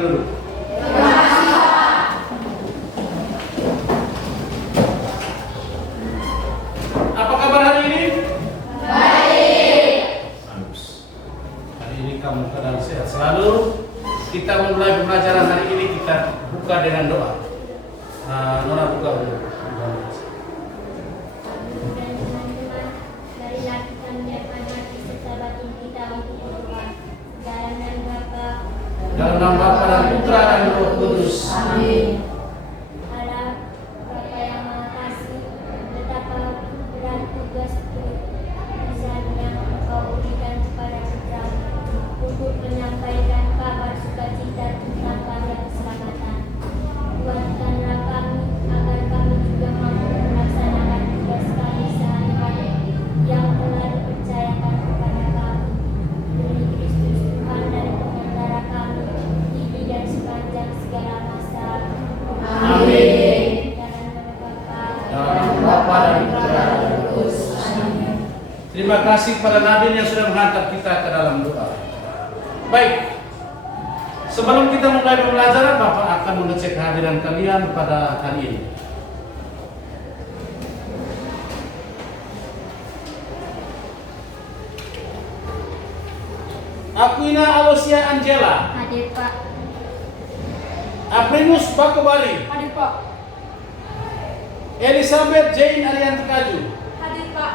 Silakan duduk. Apa kabar hari ini? Baik. Bagus. Hari ini kamu keadaan sehat selalu. Kita memulai pembelajaran hari ini, kita buka dengan doa. Nona buka dulu. Dalam nama Bapa dan Putra dan Roh Kudus. Amin. Allah Bapa yang Maha Kasih, betapa berat tugas penulisan yang Engkau berikan kepada putra untuk menyampaikan kabar sukacita tentang karya keselamatan. Kuatkanlah kami agar kami juga mampu melaksanakan tugas kami sehari-hari yang telah dipercayakan kepada kami. Demi Kristus Tuhan dan pengendara kami, kini dan sepanjang segala masa. Amin. Dalam Bapa dan Putra dan Roh Kudus. Amin. Terima kasih kepada Nabi yang sudah menghantar kita ke dalam doa. Baik. Sebelum kita mulai pembelajaran, Bapak akan mengecek kehadiran kalian pada hari ini. Aquina Alosia Angela, Hadir Pak. Aprimus Bakobali, Hadir Pak. Elizabeth Jane Arianti Kaju, Hadir Pak.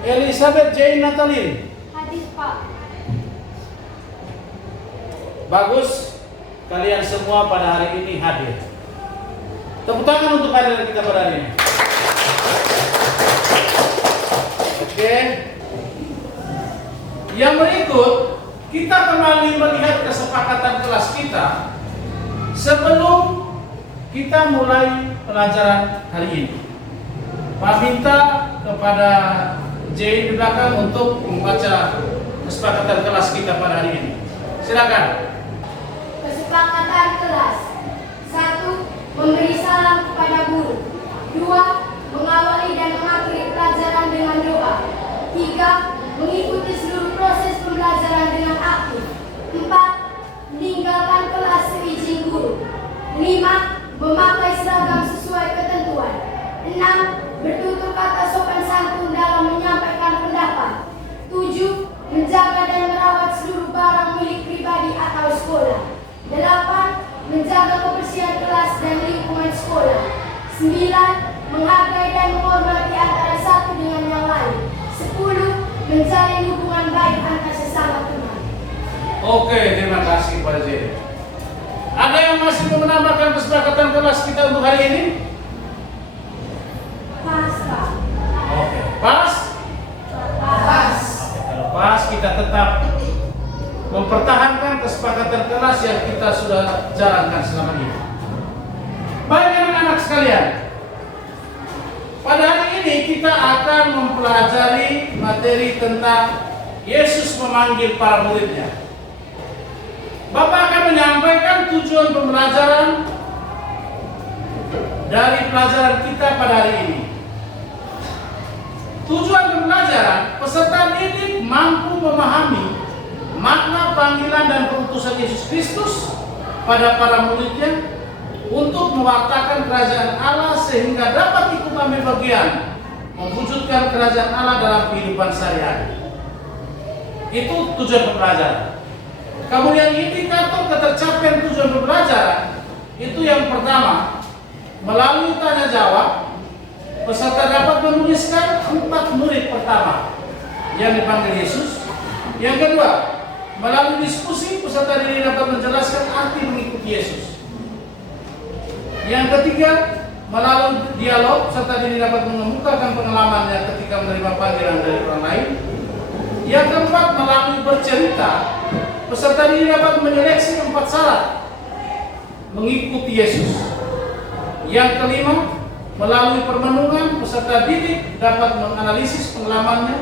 Elizabeth Jane Natalin. Hadir Pak. Bagus, kalian semua pada hari ini hadir. Tepuk tangan untuk kehadiran kita pada hari ini. Oke. Yang berikut, kita kembali melihat kesepakatan kelas kita sebelum kita mulai pelajaran hari ini. Pak minta kepada Jane di belakang untuk membaca kesepakatan kelas kita pada hari ini. Silakan. Kesepakatan kelas. 1. Memberi salam kepada guru. 2. Mengawali dan mengakhiri pelajaran dengan doa. 3. Mengikuti seluruh proses pembelajaran dengan aktif. 4. Meninggalkan kelas seizin guru. 5. Memakai seragam sesuai ketentuan. 6. Bertutur kata sopan santun dalam menyampaikan pendapat. 7. Menjaga dan merawat seluruh barang milik pribadi atau sekolah. 8. Menjaga kebersihan kelas dan lingkungan sekolah. 9. Menghargai dan menghormati antara satu dengan yang lain. 10. Menjalin hubungan baik antar sesama teman. Oke, terima kasih kepada Jane. Ada yang masih mau menambahkan kesepakatan kelas kita untuk hari ini? Pas, Pak. Oke, pas? Pas. Kalau pas, kita tetap mempertahankan kesepakatan kelas yang kita sudah jalankan selama ini. Baik anak-anak sekalian, pada hari ini kita akan mempelajari materi tentang Yesus memanggil para muridnya. Bapak akan menyampaikan tujuan pembelajaran dari pelajaran kita pada hari ini. Tujuan pembelajaran, peserta didik mampu memahami makna panggilan dan perutusan Yesus Kristus pada para muridnya untuk mewartakan kerajaan Allah sehingga dapat ikut ambil bagian mewujudkan kerajaan Allah dalam kehidupan sehari-hari. Itu tujuan pembelajaran. Kemudian indikator ketercapaian tujuan pembelajaran itu yang pertama, melalui tanya jawab peserta dapat menuliskan 4 murid pertama yang dipanggil Yesus. Yang kedua, melalui diskusi peserta didik dapat menjelaskan arti mengikuti Yesus. Yang ketiga, melalui dialog peserta didik dapat mengemukakan pengalamannya ketika menerima panggilan dari orang lain. Yang keempat, melalui bercerita peserta didik dapat menyeleksi 4 syarat mengikuti Yesus. Yang kelima, melalui permenungan peserta didik dapat menganalisis pengalamannya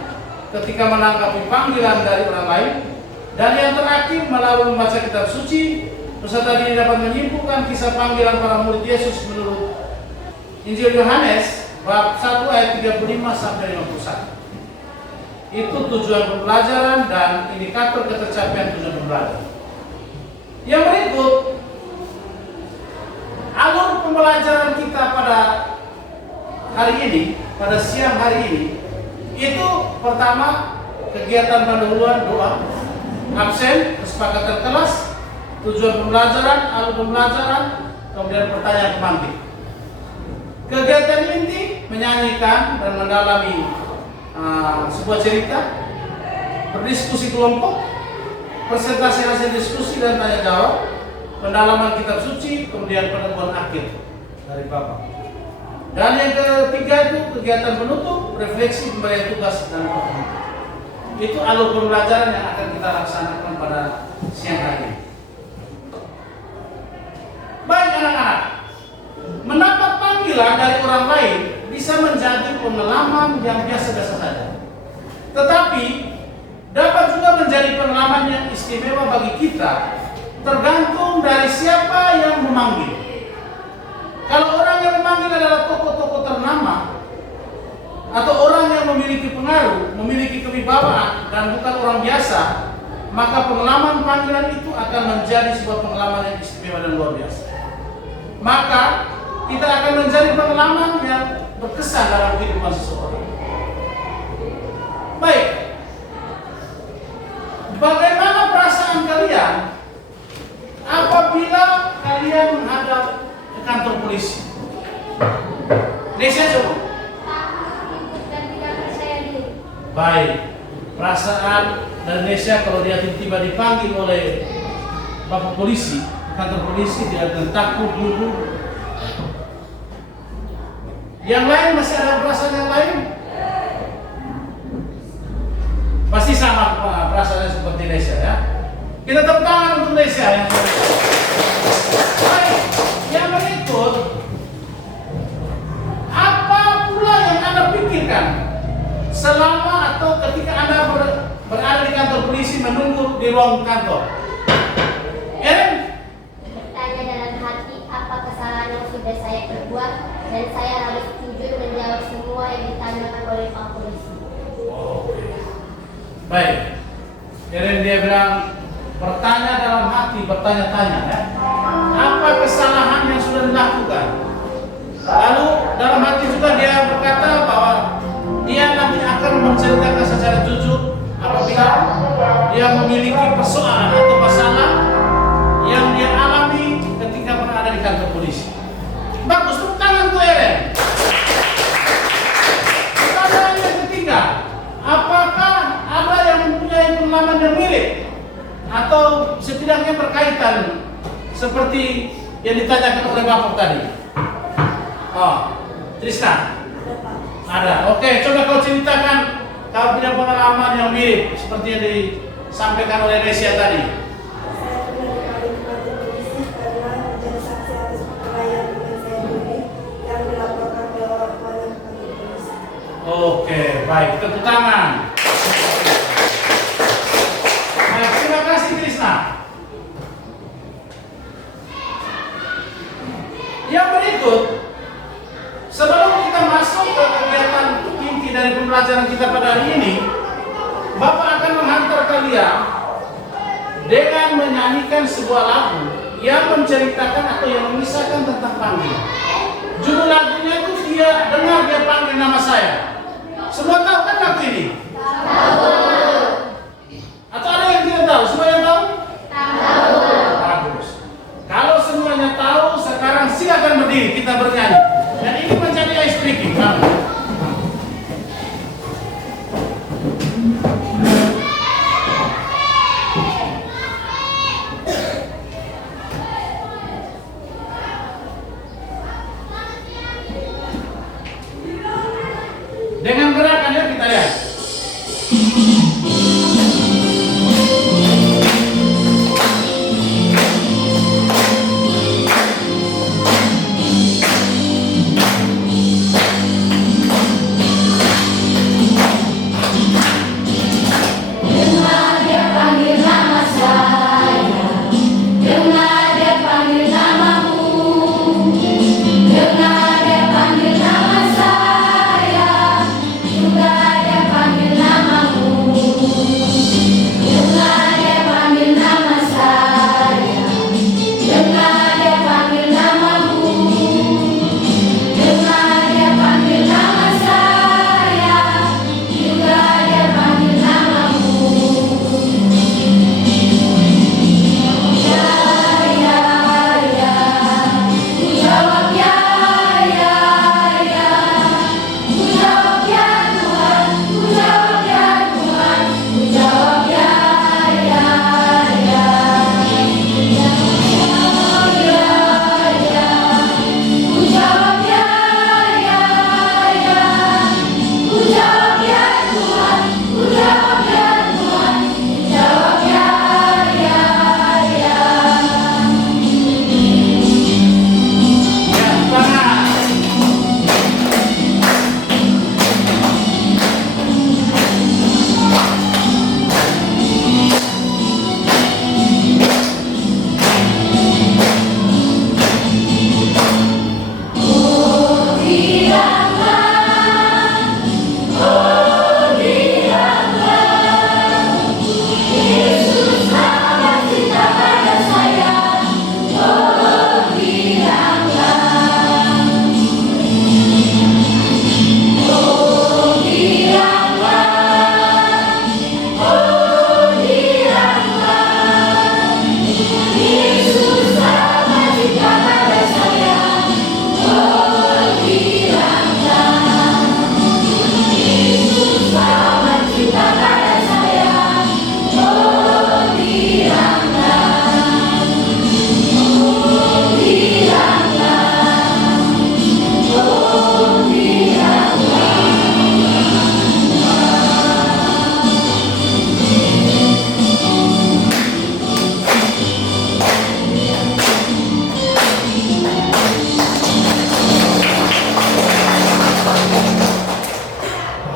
ketika menanggapi panggilan dari orang lain. Dan yang terakhir, melalui membaca kitab suci, peserta didik dapat menyimpulkan kisah panggilan para murid Yesus menurut Injil Yohanes bab 1 ayat 35 sampai 51. Itu tujuan pembelajaran dan indikator ketercapaian tujuan pembelajaran. Yang berikut, alur pembelajaran kita pada hari ini, pada siang hari ini, itu pertama kegiatan pendahuluan doa, absen, kesepakatan kelas, tujuan pembelajaran, alur pembelajaran, kemudian pertanyaan pemantik. Kegiatan inti menyanyikan dan mendalami sebuah cerita, berdiskusi kelompok, presentasi hasil diskusi dan tanya jawab, pendalaman kitab suci, kemudian penemuan akhir dari Bapak. Dan yang ketiga itu kegiatan penutup, refleksi, pemberian tugas dan penutup. Itu alur pembelajaran yang akan kita laksanakan pada siang hari ini. Baik anak-anak, mendapat panggilan dari orang lain bisa menjadi pengalaman yang biasa-biasa saja. Tetapi dapat juga menjadi pengalaman yang istimewa bagi kita, tergantung dari siapa yang memanggil. Kalau orang yang memanggil adalah tokoh-tokoh ternama atau orang yang memiliki pengaruh, memiliki kewibawaan dan bukan orang biasa, maka pengalaman panggilan itu akan menjadi sebuah pengalaman yang istimewa dan luar biasa. Maka kita akan menjadi pengalaman yang berkesan dalam kehidupan seseorang. Baik, bagaimana perasaan kalian apabila kalian menghadap ke kantor polisi? Nesya coba. Dan tidak percaya diri. Baik, perasaan dan Nesya kalau dia tiba-tiba dipanggil oleh Bapak polisi, kantor polisi, dia akan takut dulu. Yang lain masih ada perasaan yang lain? Pasti sama perasaannya seperti Nesya ya. Kita tepuk tangan untuk Nesya yang baik. Yang berikut, apa pula yang Anda pikirkan selama atau ketika Anda berada di kantor polisi menunggu di ruang kantor? Eren? Bertanya dalam hati apa kesalahan yang sudah saya perbuat dan saya harus jujur menjawab semua yang ditanyakan oleh Pak Polisi. Oke. Baik. Eren dia bilang bertanya dalam hati, bertanya-tanya ya. Apa kesalahan yang sudah dilakukan? Lalu dalam hati juga dia berkata bahwa dia nanti akan menceritakan secara jujur apabila dia memiliki persoalan atau masalah yang dia alami ketika berada di kantor polisi. Bagus, tepuk tangan tuh Eren. Pertanyaan yang ketiga, apakah ada yang mempunyai pengalaman yang mirip atau setidaknya berkaitan seperti yang ditanyakan oleh Bapak tadi? Oh, Tristan? Ada. Oke, coba kau ceritakan kau punya pengalaman yang mirip seperti yang disampaikan oleh Nesya tadi. Saya pernah dipanggil ke kantor polisi karena menjadi saksi atas perkelahian dengan saya sendiri yang dilaporkan oleh orang tuanya ke kantor polisi. Oke, baik. Tepuk tangan. Baik, terima kasih Trisna. Yang berikut, sebelum kita masuk ke kegiatan inti dari pembelajaran kita pada hari ini, Bapak akan menghantar kalian dengan menyanyikan sebuah lagu yang menceritakan atau yang mengisahkan tentang panggilan. Judul lagunya itu dia dengar dia panggil nama saya. Semua tahu kan lagu ini? Tahu. Atau ada yang tidak tahu? Semua yang tahu? Tahu. Bagus. Kalau semuanya tahu, sekarang silakan berdiri kita bernyanyi. Dan ini menjadi ice breaking. Dengan gerakannya kita lihat. Dengar dia panggil nama saya, juga dia panggil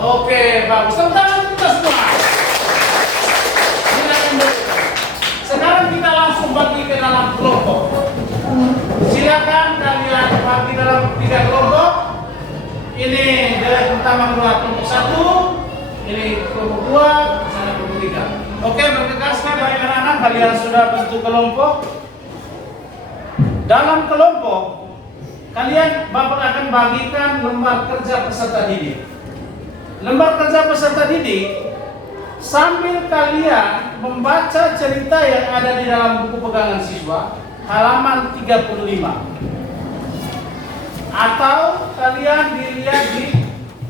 Oke, bagus. Tepuk tangan kita semua. Silakan dulu. Sekarang kita langsung bagi ke dalam kelompok. Silakan kalian bagi dalam 3 kelompok. Ini dari pertama kedua kelompok 1, ini kelompok 2, sana kelompok 3. Oke, berkekasnya baik anak-anak, kalian sudah bentuk kelompok. Dalam kelompok, kalian Bapak akan bagikan lembar kerja peserta didik. Lembar kerja peserta didik sambil kalian membaca cerita yang ada di dalam buku pegangan siswa halaman 35. Atau kalian dilihat di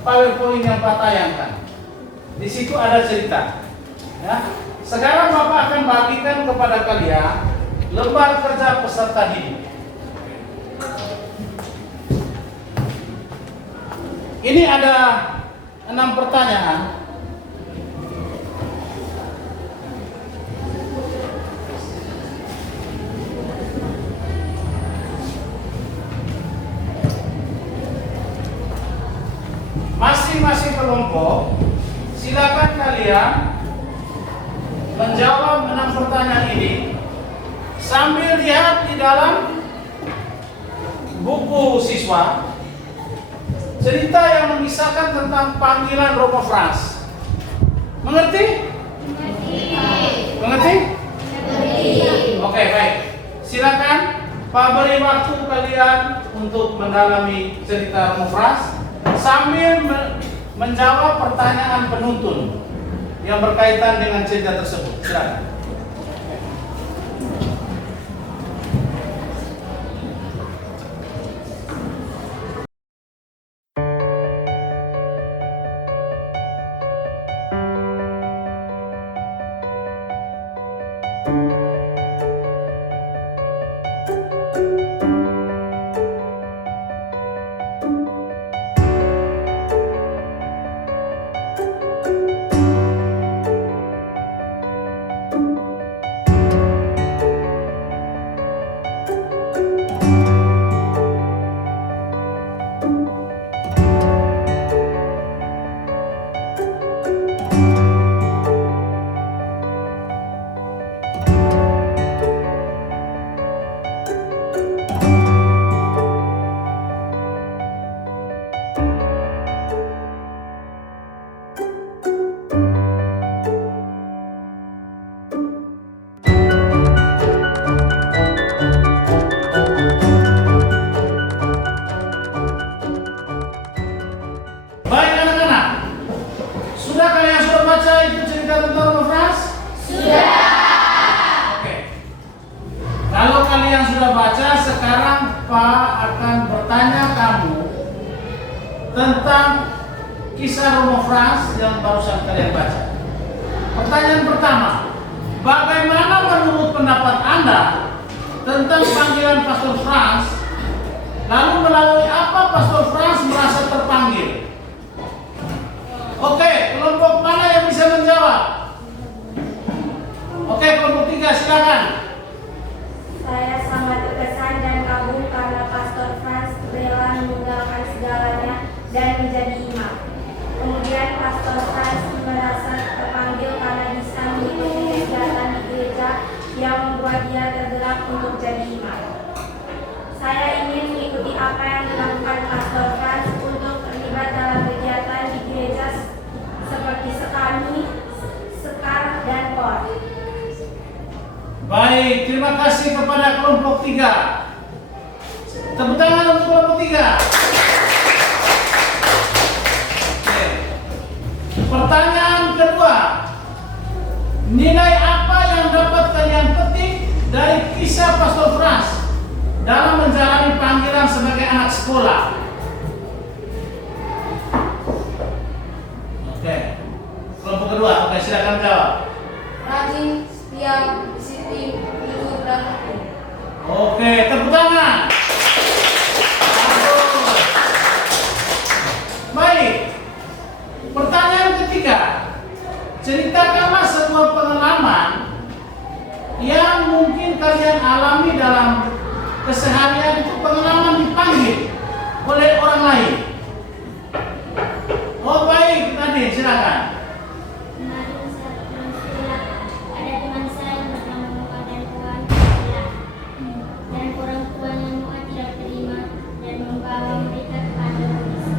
PowerPoint yang Pak tayangkan. Di situ ada cerita. Ya. Sekarang Bapak akan bagikan kepada kalian lembar kerja peserta didik. Ini ada 6 pertanyaan. Masing-masing kelompok, silakan kalian menjawab 6 pertanyaan ini sambil lihat di dalam buku siswa cerita yang mengisahkan tentang panggilan Romo Frans. Mengerti? Mengerti? Oke, baik. Silakan Pak beri waktu kalian untuk mendalami cerita Romo Frans sambil menjawab pertanyaan penuntun yang berkaitan dengan cerita tersebut. Silakan. Tentang kisah Romo Frans yang barusan kalian baca. Pertanyaan pertama, bagaimana menurut pendapat Anda tentang panggilan Pastor Frans? Lalu melalui apa Pastor Frans merasa terpanggil? Oke, kelompok mana yang bisa menjawab? Oke, kelompok 3 silakan. Saya sangat terkesan dan kagum karena Pastor Frans rela meninggalkan segalanya dan menjadi imam. Kemudian Pastor Frans merasa terpanggil karena bisa mengikuti kegiatan di gereja yang membuat dia tergerak untuk jadi imam. Saya ingin mengikuti apa yang dilakukan Pastor Frans untuk terlibat dalam kegiatan di gereja seperti sekami, sekar, dan kor. Baik, terima kasih kepada kelompok 3. Tepuk tangan untuk kelompok 3. Oke. Pertanyaan kedua, nilai apa yang dapat kalian petik dari kisah Pastor Frans dalam menjalani panggilan sebagai anak sekolah? Oke, kelompok kedua, oke silakan jawab. Rajin, setia, disiplin, jujur, dan tekun. Oke, tepuk tangan. Baik. Pertanyaan ketiga, ceritakanlah sebuah pengalaman yang mungkin kalian alami dalam keseharian, itu pengalaman dipanggil oleh orang lain. Oh baik, ada Nadine, silakan. Kemarin saat pulang sekolah, ada teman saya yang bernama Noah dan Tuhan hilang. Dan orang tuanya Noah tidak terima dan membawa mereka kepada polisi.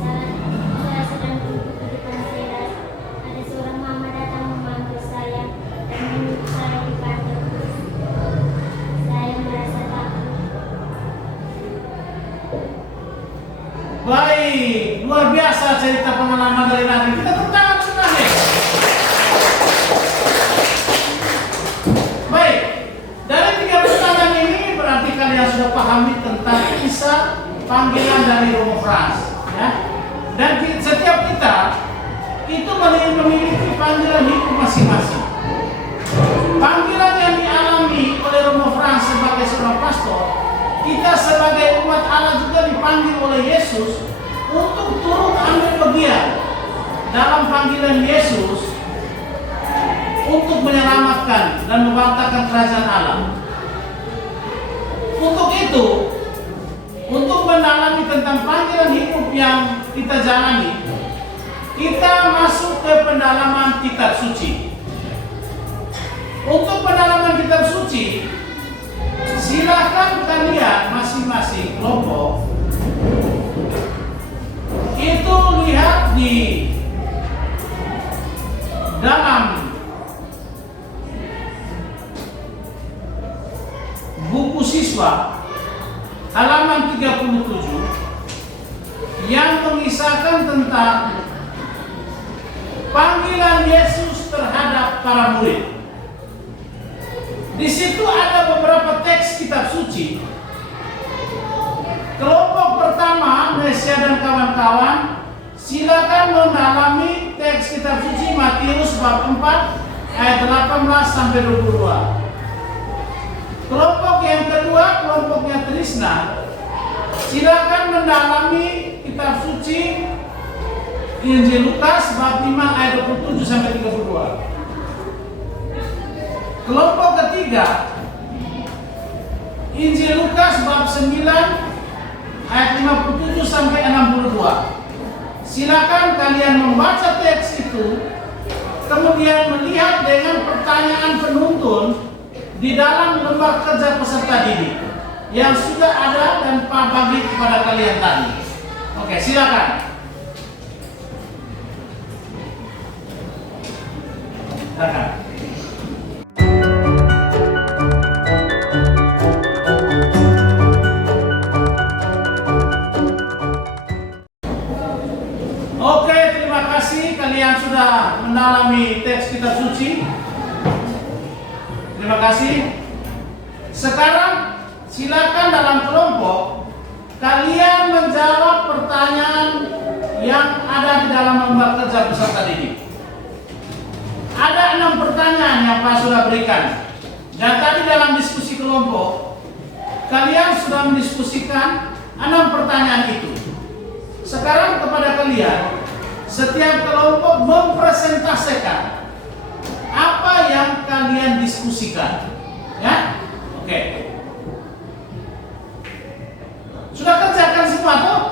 Saat saya sedang duduk di depan teras, ada seorang mama datang memanggil saya dan menyuruh saya di kantor polisi. Saya merasa takut. Baik, luar biasa cerita pengalaman dari Nadine. Kita tepuk tangan untuk Nadine. Baik, dari 3 pertanyaan ini berarti kalian sudah pahami tentang kisah panggilan dari Romo Frans, ya. Dan setiap kita itu memiliki panggilan hidup masing-masing. Panggilan yang dialami oleh Romo Frans sebagai seorang pastor, kita sebagai umat Allah juga dipanggil oleh Yesus untuk turut ambil bagian dalam panggilan Yesus untuk menyelamatkan dan memberitakan kerajaan Allah. Untuk itu, untuk mendalami tentang panggilan hidup yang kita jalani, kita masuk ke pendalaman kitab suci. Untuk pendalaman kitab suci, silakan kalian masing-masing kelompok itu lihat di dalam buku siswa halaman 37 yang mengisahkan tentang panggilan Yesus terhadap para murid. Di situ ada beberapa teks kitab suci. Kelompok pertama, Mesia dan kawan-kawan, silakan mendalami teks kitab suci Matius bab 4 ayat 18 sampai 22. Kelompok yang kedua, kelompoknya Trisna, silakan mendalami kitab suci Injil Lukas bab 5 ayat 27 sampai 32. Kelompok ketiga, Injil Lukas bab 9 ayat 57 sampai 62. Silakan kalian membaca teks itu, kemudian melihat dengan pertanyaan penuntun di dalam lembar kerja peserta didik yang sudah ada dan Pak bagi kepada kalian tadi. Oke, silakan. Silakan. Oke, terima kasih kalian sudah mendalami teks kitab suci. Terima kasih. Sekarang silakan dalam kelompok kalian menjawab pertanyaan yang ada di dalam lembar kerja peserta didik. Ada 6 pertanyaan yang Pak sudah berikan. Dan tadi dalam diskusi kelompok kalian sudah mendiskusikan 6 pertanyaan itu. Sekarang kepada kalian, setiap kelompok mempresentasikan apa yang kalian diskusikan. Ya? Oke. Sudah kerjakan semua tuh?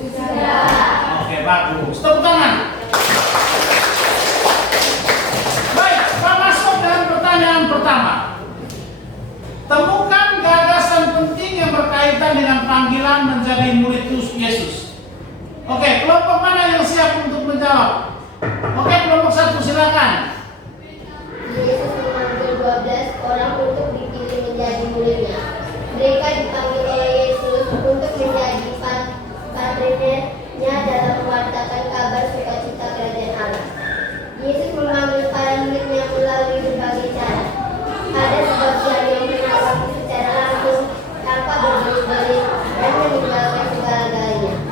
Sudah. Oke, bagus. Tepuk tangan. Baik, Pak masuk dengan pertanyaan pertama. Temukan gagasan penting yang berkaitan dengan panggilan menjadi murid Yesus. Oke, kelompok mana yang siap untuk menjawab? Oke, kelompok 1 silakan. Yesus memanggil 12 orang untuk dipilih menjadi muridnya. Mereka dipanggil oleh Yesus untuk menjadi partnernya dalam mewartakan kabar sukacita kerajaan Allah. Yesus memanggil para muridnya melalui berbagai cara. Ada sebagian yang menawari secara langsung tanpa berbelit-belit dan meninggalkan segala-galanya.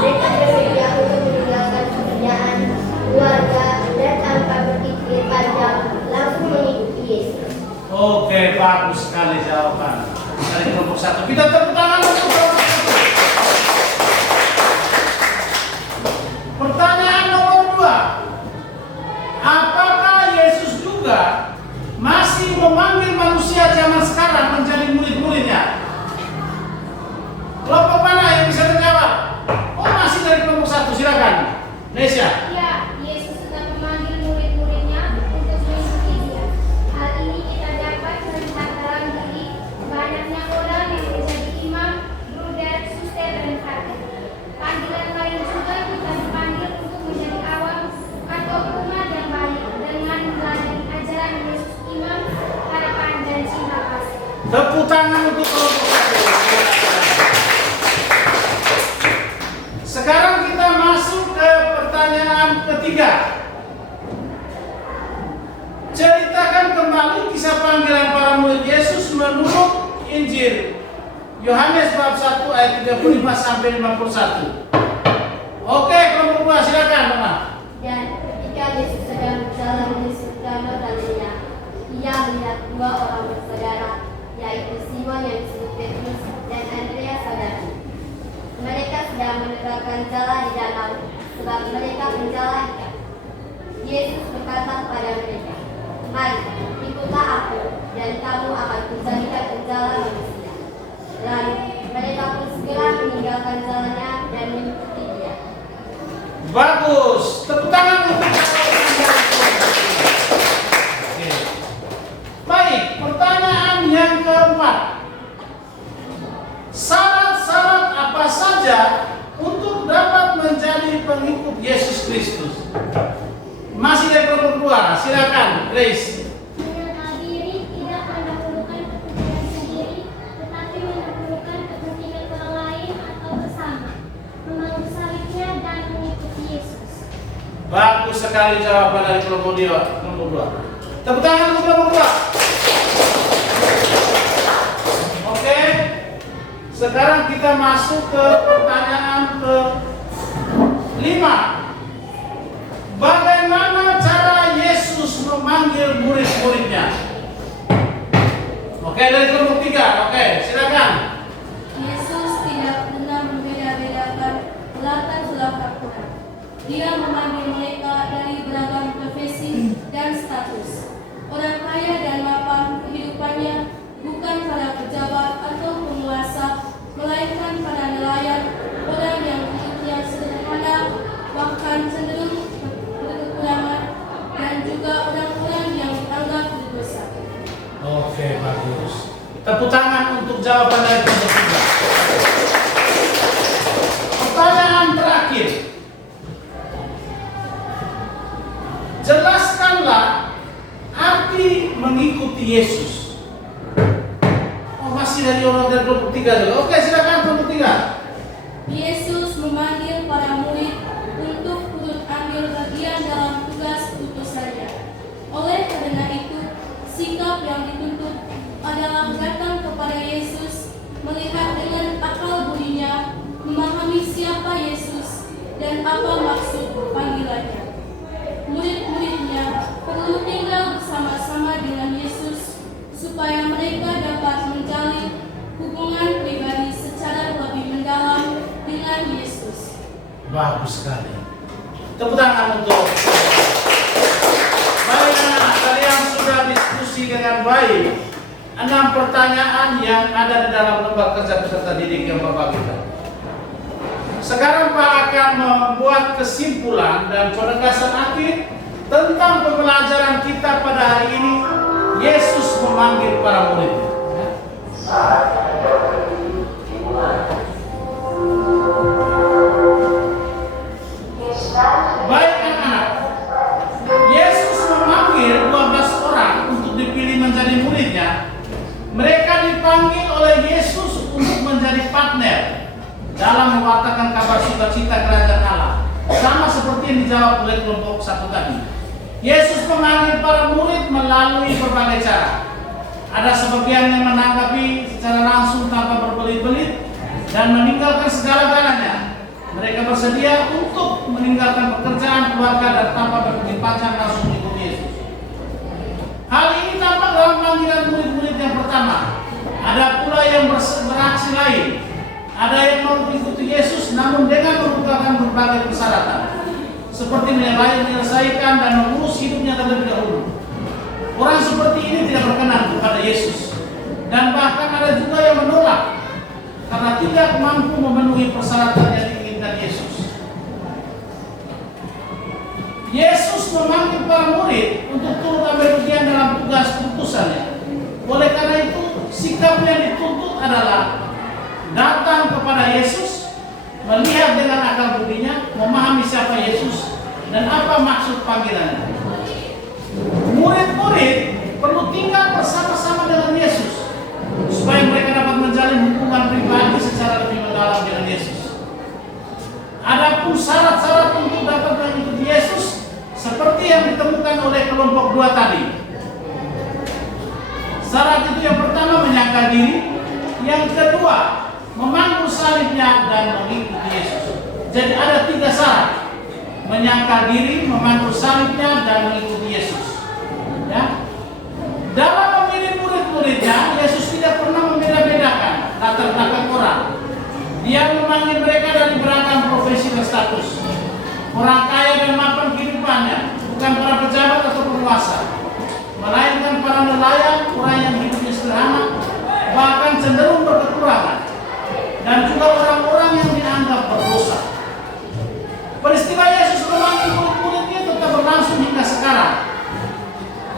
Mereka bersedia untuk meninggalkan pekerjaan, keluarga, dan tanpa berpikir panjang langsung mengikuti Yesus. Oke, bagus sekali jawaban dari kelompok 1. Kita tepuk tangan untuk kelompok 1. Pertanyaan nomor 2. Apakah Yesus juga masih memanggil manusia zaman sekarang menjadi murid-muridnya? Kelompok mana yang bisa menjawab? Oh, masih dari kelompok 1, silakan. Nesya. Ya, Yesus sudah memanggil murid-muridnya untuk mengikuti Dia. Hal ini kita dapat melihat dalam diri banyaknya orang yang menjadi imam, bruder, suster, dan frater. Panggilan lain juga kita dipanggil untuk menjadi awam atau umat yang baik dengan meladeni ajaran Yesus imam, harapan, dan cinta kasih. Tepuk tangan untuk kelompok satu. Sekarang kita masuk ke pertanyaan ketiga. Ceritakan kembali kisah panggilan para murid Yesus menurut Injil Yohanes bab 1 ayat 35 sampai 51. Oke, kelompok 2 silakan, Mama. Dan ketika Yesus sedang berjalan menyusuri danau Galilea, ia melihat dua orang bersaudara, yaitu Simon yang disebut Petrus dan Andreas saudaranya. Mereka sedang menegakkan jala di danau, sebab mereka menjala ikan. Yesus berkata kepada mereka, "Mari, ikutlah aku, dan kamu akan kujadikan penjala manusia." Lalu mereka pun segera meninggalkan jalannya dan mengikuti Dia. Bagus. Tepuk tangan untuk Oke. Baik, pertanyaan yang keempat. Syarat-syarat apa saja untuk dapat menjadi pengikut Yesus Kristus? Masih dari kelompok 2, silakan, Grace. Menyangkal diri tidak mendahulukan kepentingan sendiri, tetapi mendahulukan kepentingan orang lain atau bersama, memangku salibnya dan mengikuti Yesus. Bagus sekali jawaban dari kelompok 2. Tepuk tangan untuk kelompok 2. Oke. Sekarang kita masuk ke pertanyaan ke-5. Bagaimana cara Yesus memanggil murid-muridnya? Oke, dari kelompok 3. Oke, silakan. Yesus tidak pernah membeda-bedakan latar belakang orang. Dia memanggil mereka dari beragam profesi dan status. Orang kaya dan mapan kehidupannya bukan para pejabat atau penguasa, melainkan para nelayan, orang yang hidupnya sederhana, bahkan cenderung berkekurangan, dan juga orang-orang yang dianggap berdosa. Oke, bagus. Tepuk tangan untuk jawaban dari kelompok 3. Pertanyaan terakhir. Jelaskanlah arti mengikuti Yesus. Oh, masih dari orang dari kelompok 3 juga. Oke, silakan kelompok 3. Yesus memanggil para murid untuk turut ambil bagian dalam tugas utusannya. Oleh karena itu, sikap yang dituntut adalah datang kepada Yesus, melihat dengan akal budinya, memahami siapa Yesus dan apa maksud panggilannya. Murid-muridnya perlu tinggal bersama-sama dengan Yesus supaya mereka dapat menjalin hubungan pribadi secara lebih mendalam dengan Yesus. Bagus sekali. Tepuk tangan untuk. Baik anak, kalian sudah diskusi dengan baik 6 pertanyaan yang ada di dalam lembar kerja peserta didik yang Bapak kita. Sekarang Pak akan membuat kesimpulan dan penegasan akhir tentang pembelajaran kita pada hari ini. Yesus memanggil para murid. Baik anak-anak, Yesus memanggil 12 orang untuk dipilih menjadi muridnya. Mereka dipanggil oleh Yesus untuk menjadi partner dalam mewartakan kabar sukacita kerajaan Allah. Sama seperti yang dijawab oleh kelompok 1 tadi. Yesus memanggil para murid melalui berbagai cara. Ada sebagian yang menanggapi secara langsung tanpa berbelit-belit dan meninggalkan segala-galanya. Mereka bersedia untuk meninggalkan pekerjaan, keluarga, dan tanpa berpikir panjang langsung mengikuti Yesus. Hal ini tampak dalam panggilan murid-murid yang pertama. Ada pula yang beraksi lain. Ada yang mau mengikuti Yesus namun dengan membukakan berbagai persyaratan, seperti menyelesaikan dan mengurus hidupnya terlebih dahulu. Orang seperti ini tidak berkenan kepada Yesus, dan bahkan ada juga yang menolak karena tidak mampu memenuhi persyaratan yang diinginkan Yesus. Yesus memanggil para murid untuk turut ambil bagian dalam tugas utusannya. Oleh karena itu, sikap yang dituntut adalah datang kepada Yesus, melihat dengan akal budinya, memahami siapa Yesus dan apa maksud panggilannya. Murid-murid perlu tinggal bersama-sama dengan Yesus supaya mereka dapat menjalin hubungan pribadi secara lebih mendalam dengan Yesus. Adapun syarat-syarat untuk dapat mengikuti Yesus seperti yang ditemukan oleh kelompok 2 tadi. Syarat itu yang pertama menyangkal diri, yang kedua memangku salibnya dan mengikuti Yesus. Jadi ada 3 syarat: menyangkal diri, memangku salibnya dan mengikuti Yesus. Ya. Dalam memilih murid-muridnya, Yesus tidak pernah membeda-bedakan latar belakang orang. Dia memanggil mereka dari beragam profesi dan status. Orang kaya dan mapan kehidupannya, bukan para pejabat atau penguasa, melainkan para nelayan, orang yang hidupnya sederhana, bahkan cenderung berkekurangan, dan juga orang-orang yang dianggap berdosa. Peristiwa Yesus memanggil murid-muridnya tetap berlangsung hingga sekarang.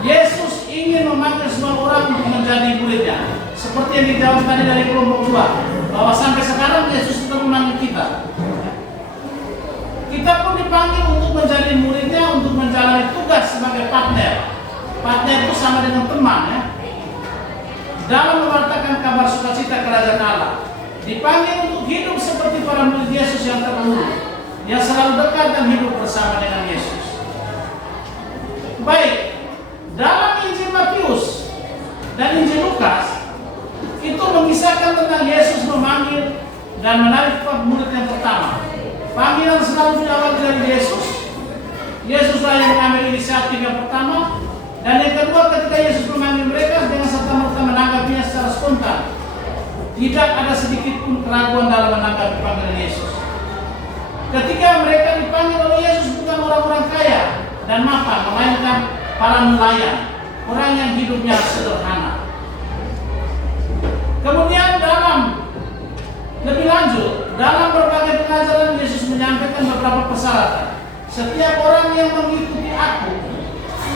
Yesus ingin memanggil semua orang untuk menjadi muridnya, seperti yang dijawab tadi dari kelompok 2, bahwa sampai sekarang Yesus tetap memanggil kita. Kita pun dipanggil untuk menjadi muridnya, untuk menjalani tugas sebagai partner. Partner itu sama dengan teman, ya. Dalam mewartakan kabar sukacita kerajaan Allah. Dipanggil untuk hidup seperti para murid Yesus yang terdahulu, yang selalu dekat dan hidup bersama dengan Yesus. Baik, dalam Injil Matius dan Injil Lukas itu mengisahkan tentang Yesus memanggil dan menarik murid yang pertama. Panggilan selalu diawali dari Yesus. Yesuslah yang mengambil inisiatif yang pertama, dan yang kedua ketika Yesus memanggil mereka dengan serta-merta menanggapinya secara spontan. Tidak ada sedikit pun keraguan dalam menanggapi panggilan Yesus. Ketika mereka dipanggil oleh Yesus bukan orang-orang kaya dan mapan, melainkan para nelayan, orang yang hidupnya sederhana. Kemudian lebih lanjut, dalam berbagai pengajaran Yesus menyampaikan beberapa persyaratan. Setiap orang yang mengikuti aku,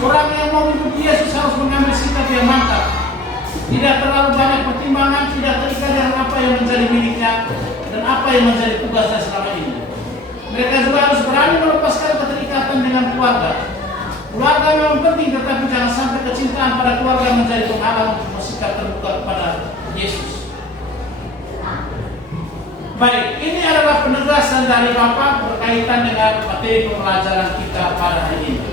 orang yang mau mengikuti Yesus harus mengambil sikap yang mantap. Tidak terlalu banyak pertimbangan, tidak terikat dengan apa yang menjadi miliknya dan apa yang menjadi tugasnya selama ini. Mereka juga harus berani melepaskan keterikatan dengan keluarga. Keluarga memang penting, tetapi jangan sampai kecintaan pada keluarga menjadi penghalang untuk bersikap terbuka kepada Yesus. Baik, ini adalah penegasan dari Bapak berkaitan dengan materi pembelajaran kita pada hari ini.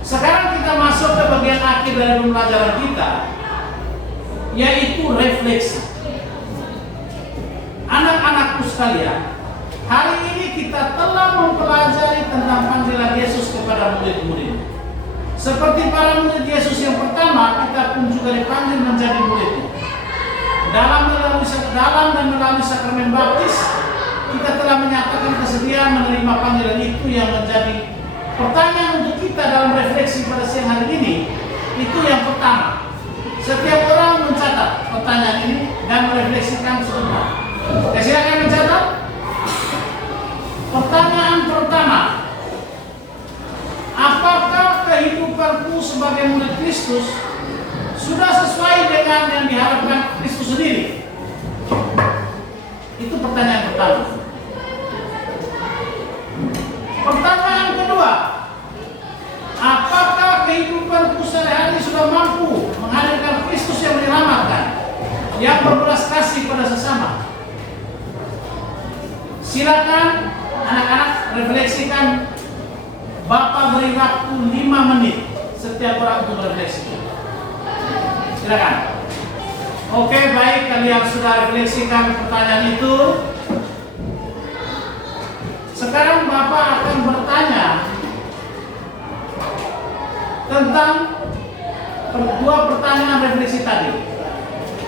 Sekarang kita masuk ke bagian akhir dari pembelajaran kita, yaitu refleksi. Anak-anakku sekalian, hari ini kita telah mempelajari tentang panggilan Yesus kepada murid-murid. Seperti para murid Yesus yang pertama, kita pun juga dipanggil menjadi murid. Dalam dan melalui sakramen baptis, kita telah menyatakan kesediaan menerima panggilan itu, yang menjadi pertanyaan untuk kita dalam refleksi pada siang hari ini. Itu yang pertama. Setiap orang mencatat pertanyaan ini dan merefleksikan sebentar. Silakan mencatat. Pertanyaan pertama: apakah kehidupanku sebagai murid Kristus sudah sesuai dengan yang diharapkan Kristus sendiri? Itu pertanyaan pertama. Pertanyaan kedua: apakah kehidupanku sehari-hari sudah mampu menghadirkan Kristus yang menyelamatkan, yang berbelas kasih pada sesama? Silakan anak-anak refleksikan. Bapak beri waktu 5 menit setiap orang untuk refleksi. Silakan. Oke, baik, kalian sudah refleksikan pertanyaan itu. Sekarang Bapak akan bertanya tentang dua pertanyaan refleksi tadi.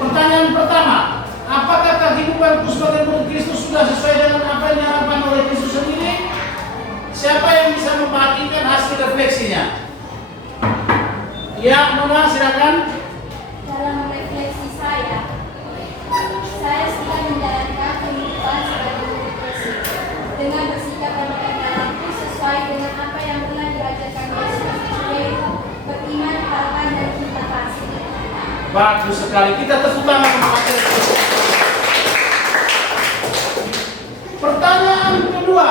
Pertanyaan pertama: apakah kehidupanku sebagai murid Kristus sudah sesuai dengan apa yang diharapkan oleh Kristus sendiri? Siapa yang bisa membagikan hasil refleksinya? Ya, Nona, silakan. Dalam refleksi saya sudah menjalankan kehidupan sebagai murid Yesus dengan bersikap dan berperilaku sesuai dengan apa yang Bagus sekali. Kita tepuk tangan untuk materi. Pertanyaan kedua.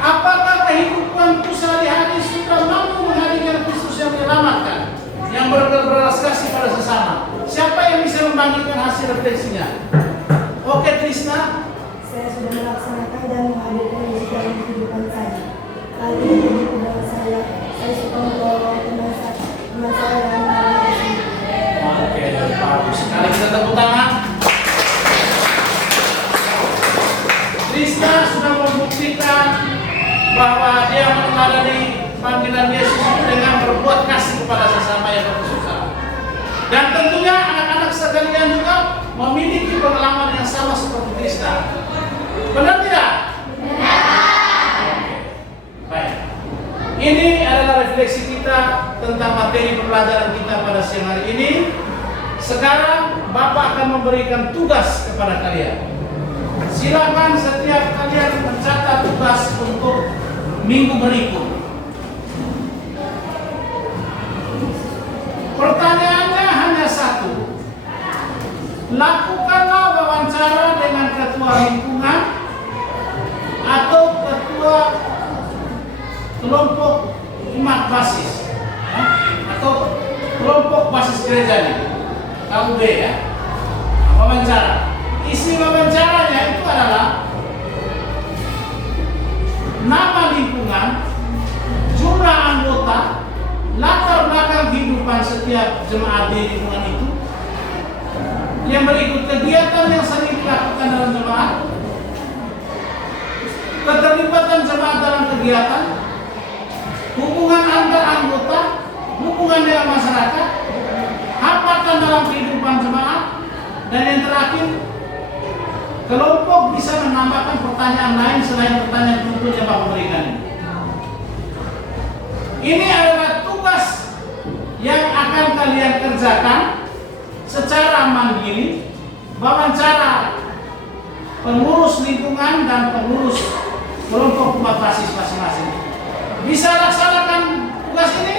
Apakah kehidupanku sehari-hari sudah mampu menghadirkan Kristus yang menyelamatkan, yang berbelas kasih pada sesama? Siapa yang bisa membangkitkan hasil refleksinya? Oke, Trisna. Saya sudah melaksanakan dan menghadirkan Yesus dalam kehidupan saya. Hal ini menjadi pedoman saya. Saya suka membawa teman saya yang ada di sini. Oke, bagus sekali. Kita tepuk tangan. Trisna sudah membuktikan bahwa dia meneladani panggilan Yesus dengan berbuat kasih kepada sesama yang berkesusahan. Dan tentunya anak-anak sekalian juga memiliki pengalaman yang sama seperti Trisna. Benar tidak? Benar. Baik. Ini adalah refleksi kita tentang materi pembelajaran kita pada siang hari ini. Sekarang Bapak akan memberikan tugas kepada kalian. Silakan setiap kalian mencatat tugas untuk minggu berikut. Pertanyaannya hanya satu. Lakukanlah wawancara dengan ketua lingkungan atau ketua kelompok umat basis, atau kelompok basis gereja ini, KUB ya. Wawancara. Isi wawancaranya itu adalah nama lingkungan, jumlah anggota, latar belakang kehidupan setiap jemaat di lingkungan itu. Yang berikut kegiatan yang sering dilakukan dalam jemaat, keterlibatan jemaat dalam kegiatan, hubungan antar anggota, hubungan dengan masyarakat, hambatan dalam kehidupan jemaat, dan yang terakhir, kelompok bisa menambahkan pertanyaan lain selain pertanyaan penuntut yang Bapak berikan. Ini adalah tugas yang akan kalian kerjakan secara mandiri, wawancara pengurus lingkungan dan pengurus kelompok umat basis masing-masing. Bisa laksanakan tugas ini?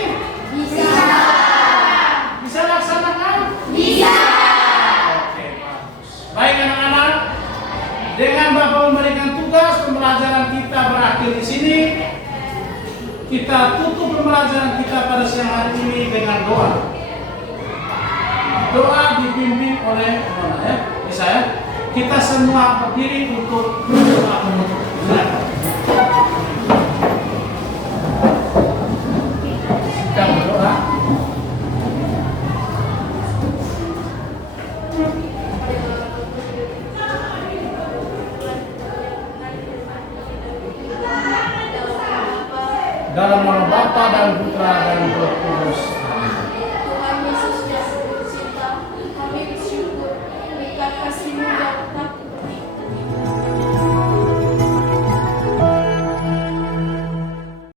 Bisa. Bisa laksanakan? Bisa. Oke, bagus. Baik anak-anak, dengan Bapak memberikan tugas, pembelajaran kita berakhir di sini. Kita tutup pembelajaran kita pada siang hari ini dengan doa. Doa dipimpin oleh Nona ya. Bisa ya? Kita semua berdiri untuk doa penutup. Silakan. Kita berdoa. Dalam nama Bapa dan Putra dan Roh Kudus.